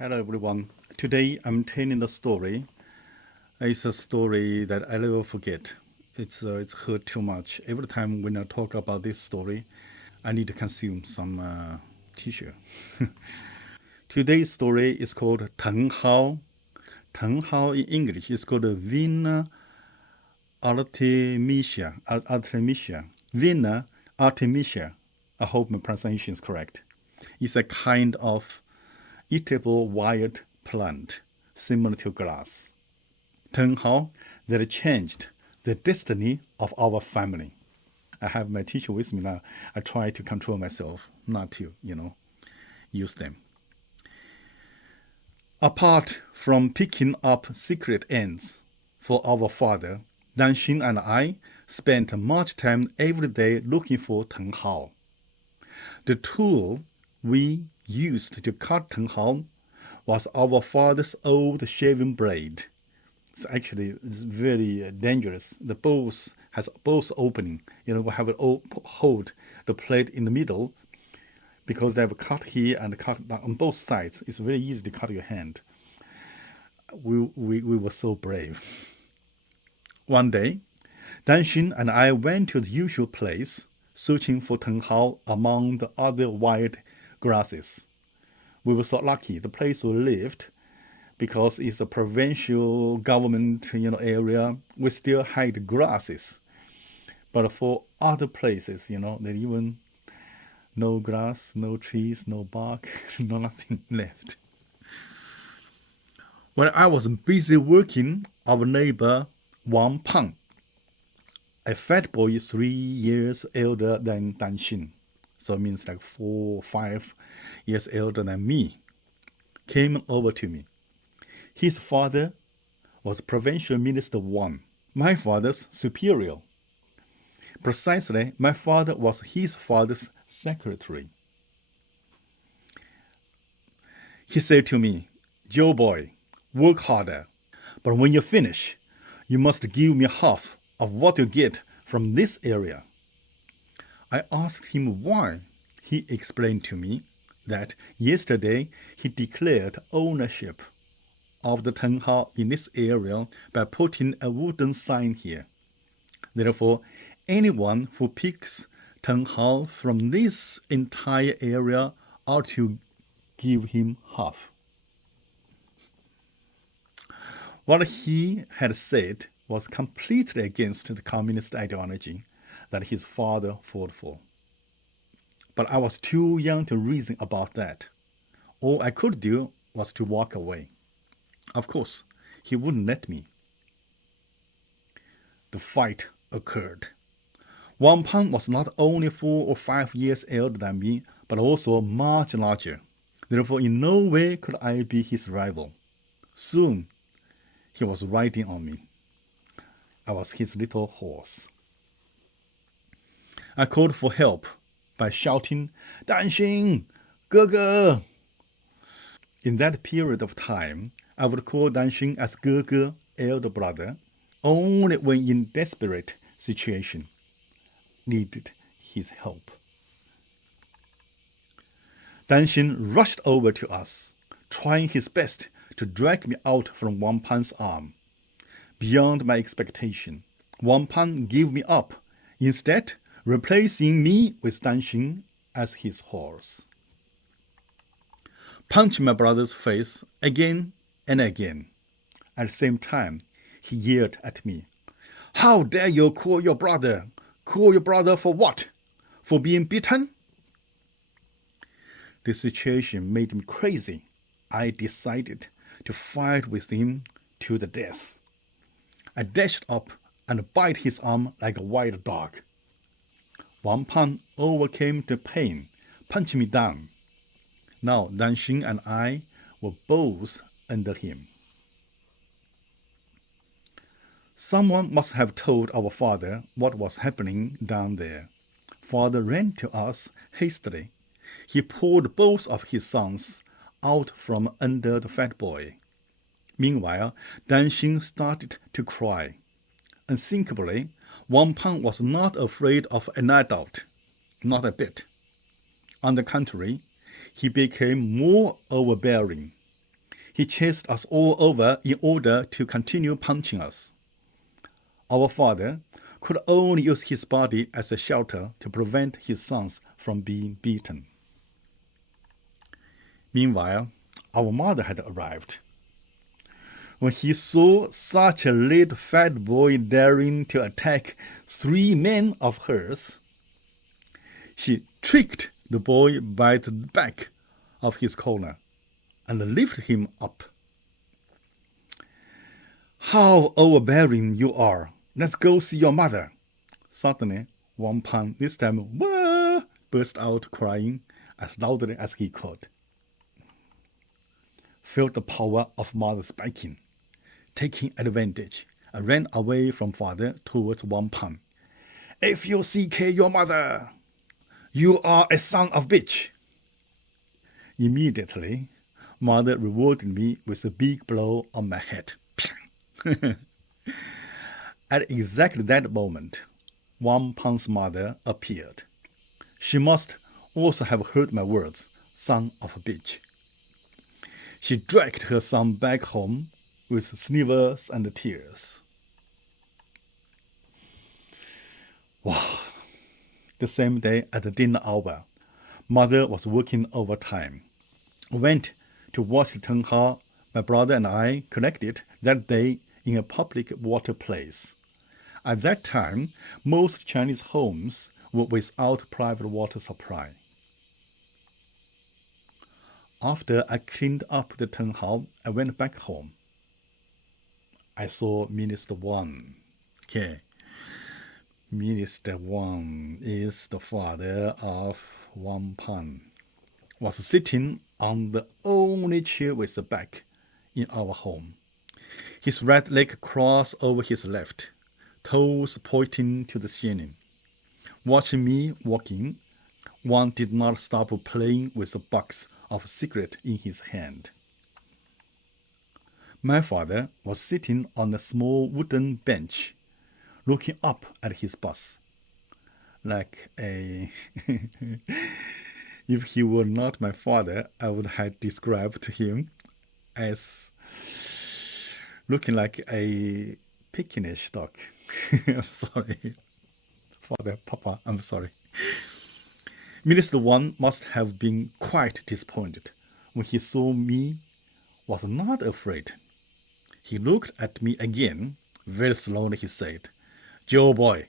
Hello everyone. Today I'm telling the story. It's a story that I never forget. It's hurt too much. Every time when I talk about this story, I need to consume some tissue. Today's story is called Teng Hao. Teng Hao in English is called Vina Artemisia. Vina Artemisia. I hope my pronunciation is correct. It's a kind of eatable wild plant, similar to grass. Teng Hao that changed the destiny of our family. I have my teacher with me now. I try to control myself not to, use them. Apart from picking up secret ends for our father, Danxin and I spent much time every day looking for Teng Hao. The tool we used to cut Teng Hao was our father's old shaving blade. It's very dangerous. The both has both opening. We have to hold the blade in the middle because they have a cut here and cut on both sides. It's very easy to cut your hand. We were so brave. One day, Danxin and I went to the usual place, searching for Teng Hao among the other wild grasses. We were so lucky. The place we lived, because it's a provincial government area, we still had grasses. But for other places, there even no grass, no trees, no bark, nothing left. When I was busy working, our neighbor Wang Pang, a fat boy 3 years older than Danxin, so it means like 4 or 5 years older than me, came over to me. His father was Provincial Minister Wang, my father's superior. Precisely, my father was his father's secretary. He said to me, "Joe boy, work harder, but when you finish, you must give me half of what you get from this area." I asked him why. He explained to me that yesterday he declared ownership of the Teng Hao in this area by putting a wooden sign here. Therefore, anyone who picks Teng Hao from this entire area ought to give him half. What he had said was completely against the communist ideology that his father fought for. But I was too young to reason about that. All I could do was to walk away. Of course, he wouldn't let me. The fight occurred. Wang Pang was not only 4 or 5 years older than me, but also much larger. Therefore, in no way could I be his rival. Soon, he was riding on me. I was his little horse. I called for help by shouting, "Danxin, 哥哥!" In that period of time, I would call Danxin as 哥哥, elder brother, only when in desperate situation needed his help. Danxin rushed over to us, trying his best to drag me out from Wang Pang's arm. Beyond my expectation, Wang Pang gave me up, instead replacing me with Danxin as his horse. Punching my brother's face again and again. At the same time, he yelled at me, "How dare you call your brother? Call your brother for what? For being beaten?" The situation made me crazy. I decided to fight with him to the death. I dashed up and bit his arm like a wild dog. Wang Pang overcame the pain, punching me down. Now Danxin and I were both under him. Someone must have told our father what was happening down there. Father ran to us hastily. He pulled both of his sons out from under the fat boy. Meanwhile, Danxin started to cry. Unthinkably, Wang Pang was not afraid of an adult, not a bit. On the contrary, he became more overbearing. He chased us all over in order to continue punching us. Our father could only use his body as a shelter to prevent his sons from being beaten. Meanwhile, our mother had arrived. When he saw such a little fat boy daring to attack 3 men of hers, she tricked the boy by the back of his collar and lifted him up. "How overbearing you are! Let's go see your mother." Suddenly, Wang Pan, this time, "Wah!" burst out crying as loudly as he could. Felt the power of mother's backing. Taking advantage, I ran away from father towards Wang Pan. "If you CK your mother, you are a son of bitch." Immediately, mother rewarded me with a big blow on my head. At exactly that moment, Wang Pan's mother appeared. She must also have heard my words, "son of a bitch." She dragged her son back home with snivers and tears. Wow. The same day at the dinner hour, mother was working overtime. Went to watch the Tenha. My brother and I collected that day in a public water place. At that time, most Chinese homes were without private water supply. After I cleaned up the Tenha, I went back home. I saw Minister Wang. Okay. Minister Wang is the father of Wang Pan. Was sitting on the only chair with a back in our home. His right leg crossed over his left, toes pointing to the ceiling. Watching me walking, Wang did not stop playing with a box of cigarette in his hand. My father was sitting on a small wooden bench, looking up at his boss, like a... If he were not my father, I would have described him as looking like a Pekinish dog. I'm sorry. Father, Papa, I'm sorry. Minister Wang must have been quite disappointed when he saw me was not afraid. He looked at me again. Very slowly he said, "Joe boy,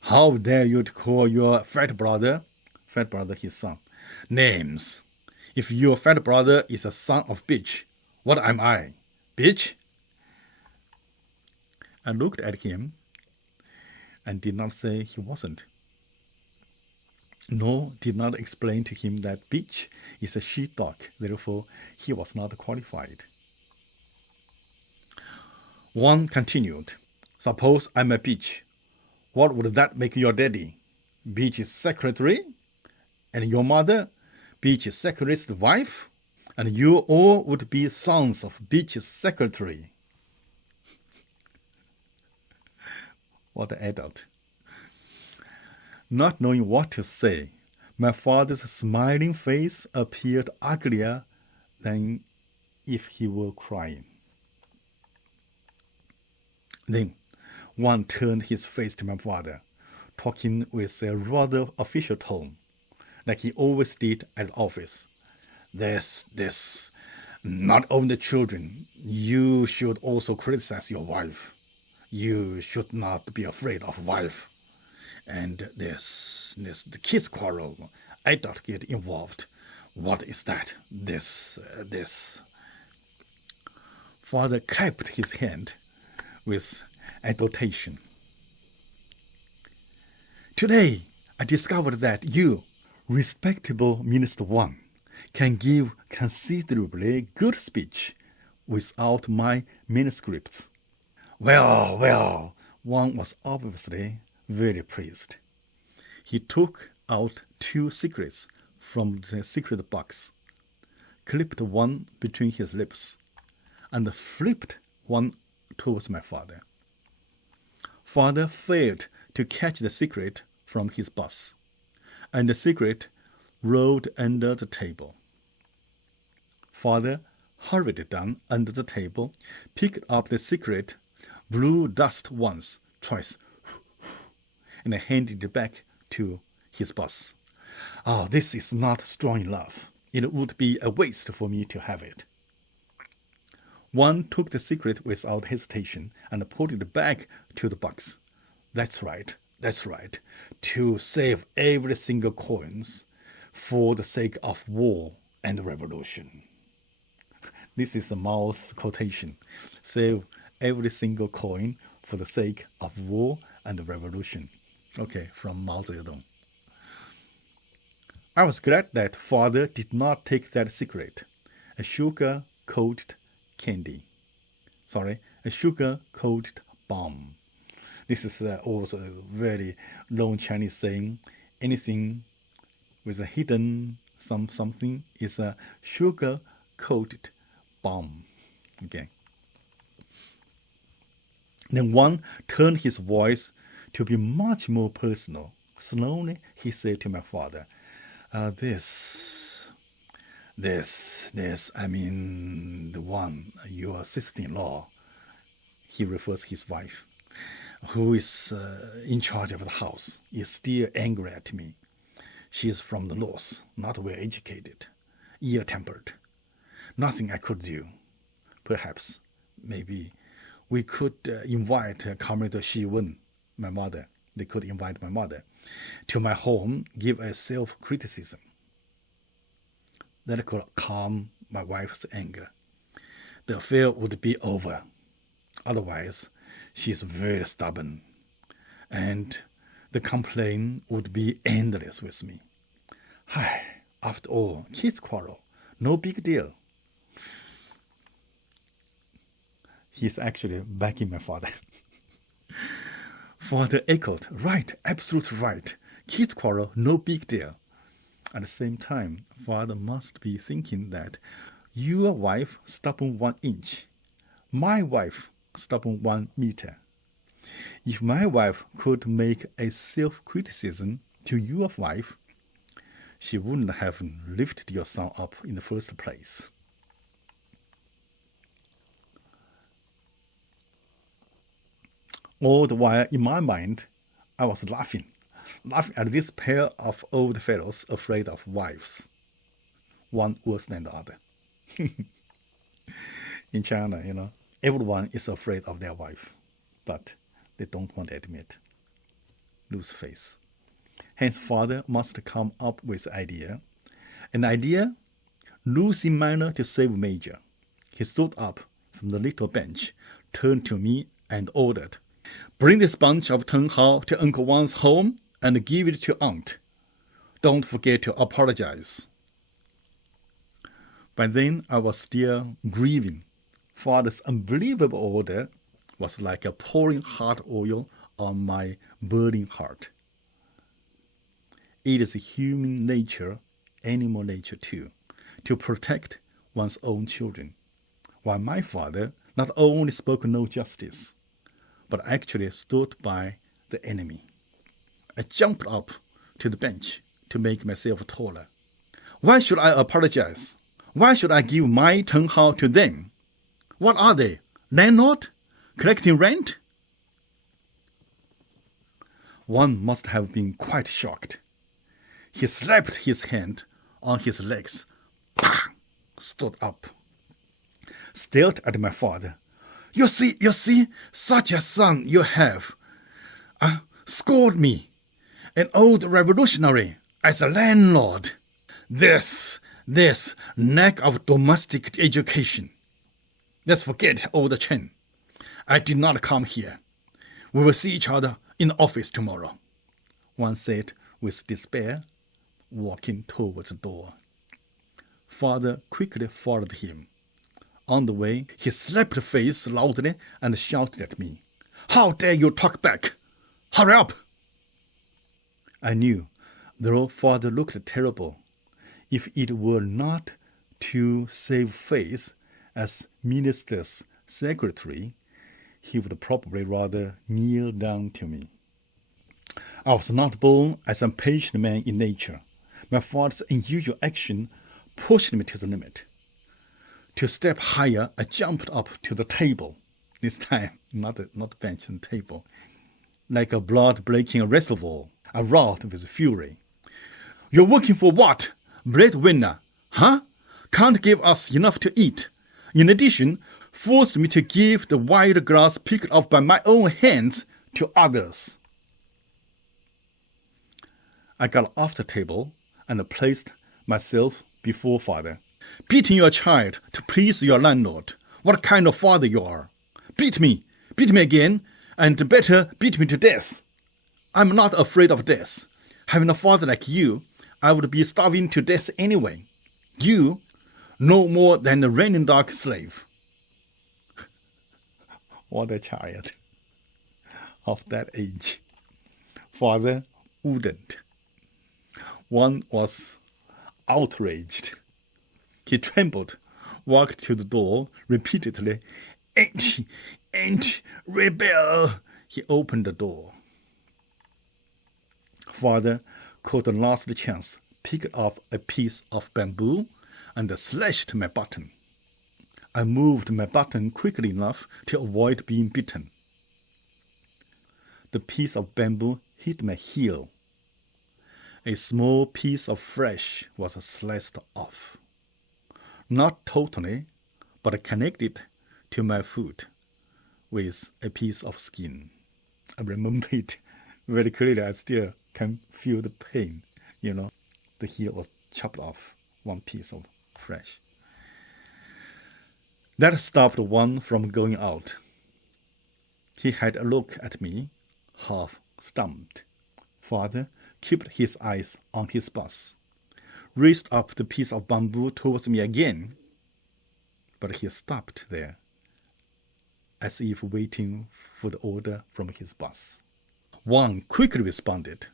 how dare you to call your fat brother," his son, "names? If your fat brother is a son of bitch, what am I? Bitch?" I looked at him and did not say he wasn't. Nor did not explain to him that bitch is a she-dog, therefore he was not qualified. One continued, "Suppose I'm a bitch. What would that make your daddy? Bitch's secretary? And your mother? Bitch's secretary's wife? And you all would be sons of bitch's secretary." What an adult. Not knowing what to say, my father's smiling face appeared uglier than if he were crying. Then one turned his face to my father, talking with a rather official tone, like he always did at office. This, not only the children, you should also criticize your wife. You should not be afraid of wife. And this, the kids quarrel, I don't get involved. What is that? This. Father clapped his hand with exultation. Today, I discovered that you, respectable Minister Wang, can give considerably good speech without my manuscripts. Well, Wang was obviously very pleased. He took out 2 cigarettes from the cigarette box, clipped one between his lips, and flipped one towards my father. Father failed to catch the cigarette from his boss, and the cigarette rolled under the table. Father hurried down under the table, picked up the cigarette, blew dust once, twice, and handed it back to his boss. "Oh, this is not strong enough. It would be a waste for me to have it." One took the cigarette without hesitation and put it back to the box. That's right. To save every single coins for the sake of war and revolution. This is a Mao's quotation. Save every single coin for the sake of war and revolution. Okay, from Mao Zedong. I was glad that father did not take that cigarette, a sugar-coated a sugar-coated bomb. This is also a very long Chinese saying. Anything with a hidden something is a sugar-coated bomb. Okay. Then one turned his voice to be much more personal. Slowly, he said to my father, This, I mean, the one, your sister-in-law," he refers to his wife, "who is in charge of the house, is still angry at me. She is from the north, not well educated, ill-tempered. Nothing I could do. Perhaps, maybe, we could invite Comrade Xi Wen, my mother. They could invite my mother to my home, give a self-criticism. That could calm my wife's anger. The affair would be over. Otherwise, she is very stubborn, and the complaint would be endless with me. After all, kids quarrel, no big deal." He's actually backing my father. Father echoed, "Right, absolutely right. Kids quarrel, no big deal." At the same time, father must be thinking that your wife stubborn 1 inch, my wife stubborn 1 meter. If my wife could make a self-criticism to your wife, she wouldn't have lifted your son up in the first place. All the while, in my mind, I was laughing at this pair of old fellows afraid of wives, one worse than the other. In China, everyone is afraid of their wife, but they don't want to admit. Lose face. Hence, father must come up with an idea, losing minor to save major. He stood up from the little bench, turned to me, and ordered, "Bring this bunch of Teng Hao to Uncle Wang's home and give it to Aunt. Don't forget to apologize." By then, I was still grieving. Father's unbelievable order was like a pouring hot oil on my burning heart. It is human nature, animal nature too, to protect one's own children, while my father not only spoke no justice, but actually stood by the enemy. I jumped up to the bench to make myself taller. Why should I apologize? Why should I give my Teng Hao to them? What are they? Landlord? Collecting rent? One must have been quite shocked. He slapped his hand on his legs, stood up, stared at my father. You see, such a son you have. Scold me, an old revolutionary, as a landlord. This lack of domestic education. Let's forget old Chen. I did not come here. We will see each other in the office tomorrow," one said with despair, walking towards the door. Father quickly followed him. On the way, he slapped the face loudly and shouted at me, "How dare you talk back? Hurry up!" I knew, though father looked terrible, if it were not to save face as minister's secretary, he would probably rather kneel down to me. I was not born as a patient man in nature. My father's unusual action pushed me to the limit. To step higher, I jumped up to the table. This time, not bench and table. Like a blood-breaking reservoir, I roared with fury. You're working for what? Breadwinner, huh? Can't give us enough to eat. In addition, forced me to give the wild grass picked off by my own hands to others. I got off the table and placed myself before father. Beating your child to please your landlord. What kind of father you are? Beat me again, and better beat me to death. I'm not afraid of death. Having a father like you, I would be starving to death anyway. You, no more than a raining dog slave. What a child of that age. Father wouldn't. One was outraged. He trembled, walked to the door repeatedly. Ain't, rebel. He opened the door. Father caught the last chance, picked up a piece of bamboo, and slashed my button. I moved my button quickly enough to avoid being bitten. The piece of bamboo hit my heel. A small piece of flesh was sliced off. Not totally, but connected to my foot with a piece of skin. I remember it very clearly. I still can feel the pain, The heel was chopped off, one piece of flesh. That stopped one from going out. He had a look at me, half stumped. Father kept his eyes on his bus, raised up the piece of bamboo towards me again, but he stopped there, as if waiting for the order from his boss. One quickly responded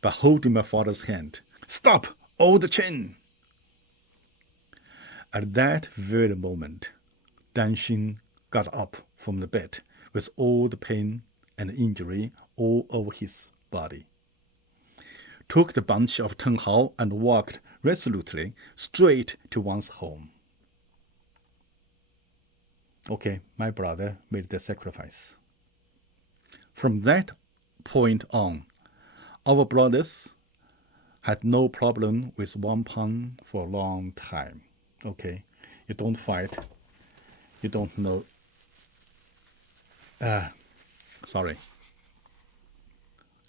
by holding my father's hand. Stop, old Chen! At that very moment, Danxin got up from the bed with all the pain and injury all over his body, took the bunch of tenghao and walked resolutely straight to one's home. Okay, my brother made the sacrifice. From that point on, our brothers had no problem with wampum for a long time. Okay, you don't fight, you don't know.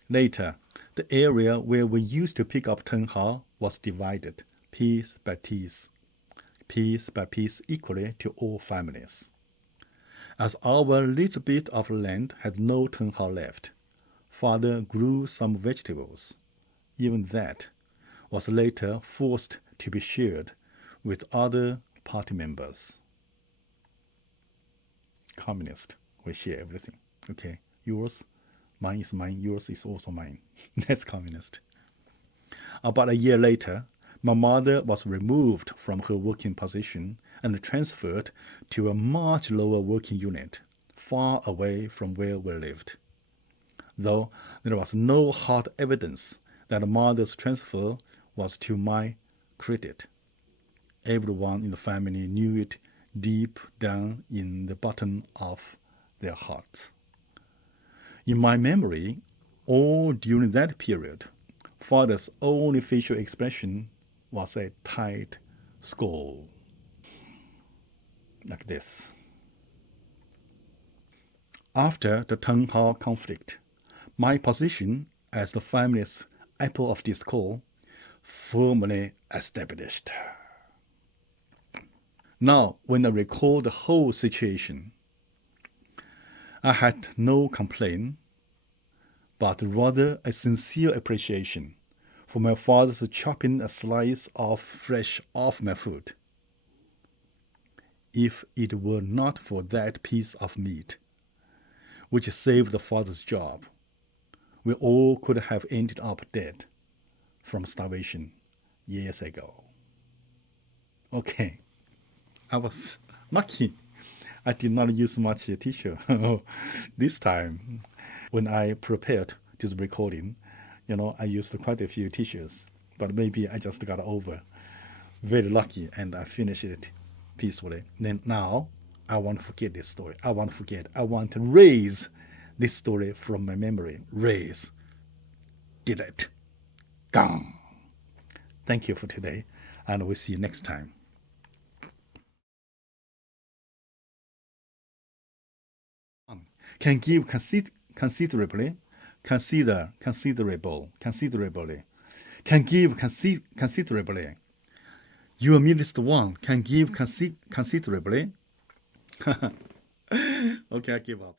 Later, the area where we used to pick up tenghao was divided, piece by piece equally to all families. As our little bit of land had no tenghao left, father grew some vegetables. Even that was later forced to be shared with other party members. Communist, we share everything. Okay, yours, mine is mine, yours is also mine. That's communist. About a year later, my mother was removed from her working position and transferred to a much lower working unit, far away from where we lived. Though there was no hard evidence that mother's transfer was to my credit. Everyone in the family knew it deep down in the bottom of their hearts. In my memory, all during that period, father's only facial expression was a tight scowl, like this. After the tenghao conflict, my position as the family's apple of discord firmly established. Now, when I recall the whole situation, I had no complaint, but rather a sincere appreciation for my father's chopping a slice of flesh off my foot. If it were not for that piece of meat, which saved the father's job, we all could have ended up dead from starvation years ago. Okay, I was lucky. I did not use much tissue this time. When I prepared this recording, I used quite a few tissues, but maybe I just got over. Very lucky, and I finished it peacefully. Then now, I want to forget this story. I want to erase this story from my memory. Erase. Delete. Gone. Thank you for today, and we'll see you next time. Can give considerably, considerably. Can give considerably. Your meanest one can give considerably. Okay, I give up.